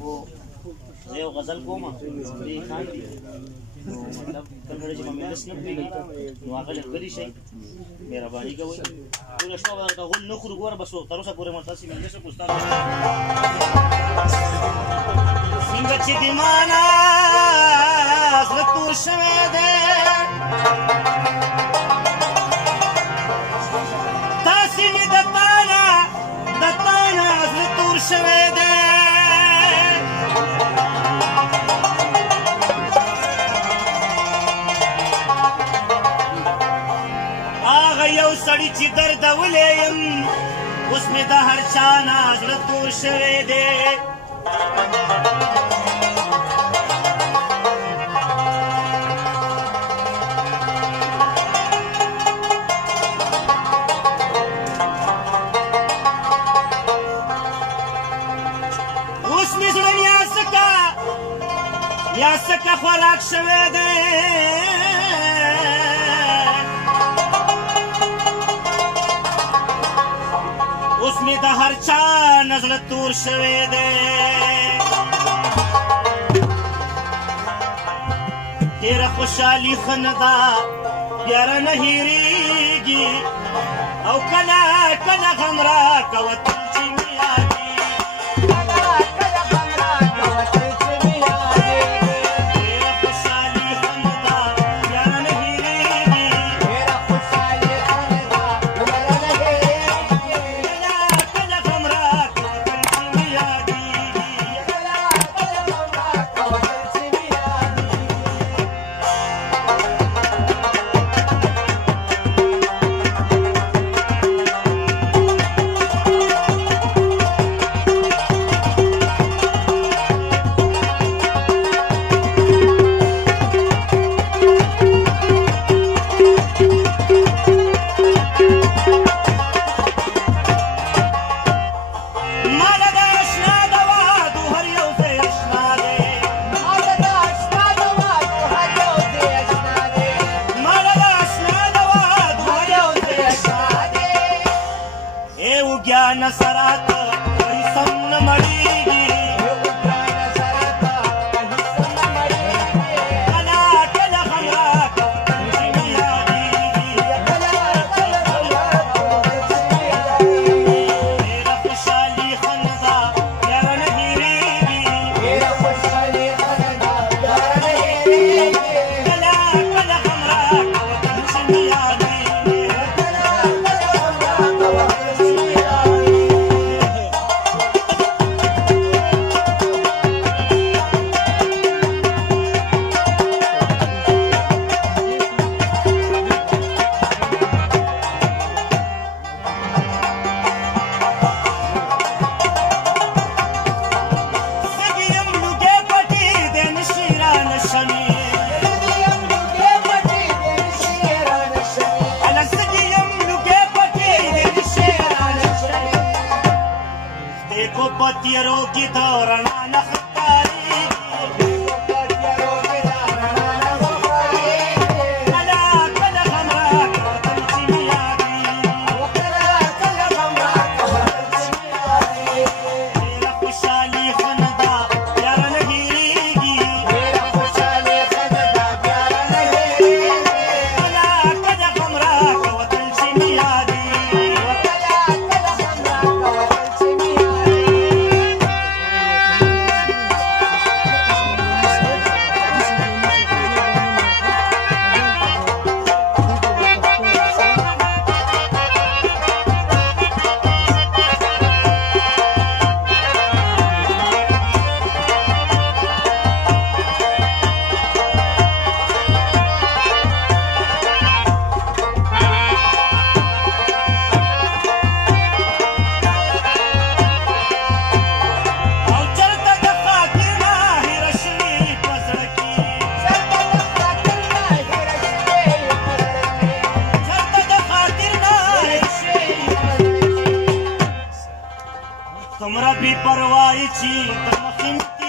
वो زه یو غزل کوم دې خان دي مطلب کله چې مې نسنه پیږي نو هغه لري شي مهرباني کوئ ټول شپه ورته غول نه خور ګوره بس تر اوسه پورې مرتاسي مې نشه کوستا څنګه چې دی معنا زړه تور شوی دی تاسې مې د تانه زړه تور شوی دی یو سړی چې دردولی یم اوس مې د هر چا نه زړه تور شوی دی اوس مې زړه یا سکه خوراک شوی دی اوس مې د هر چا نه زړه تور شوی دی ډېره خوشحالي ښه نه ده بیا رانه هېرېږي او کله کله غم راکوه تل چې مې نصرات سم نه مړېږي کله کله غم راکوه تل چې مې یادېږي ډېره خوشحالي ښه نه ده بیا رانه هېرېږي کله کله غم راکوه تل چې مې یادېږي تیرو کی دورنا نخکاری तुमरा भी परवाही छी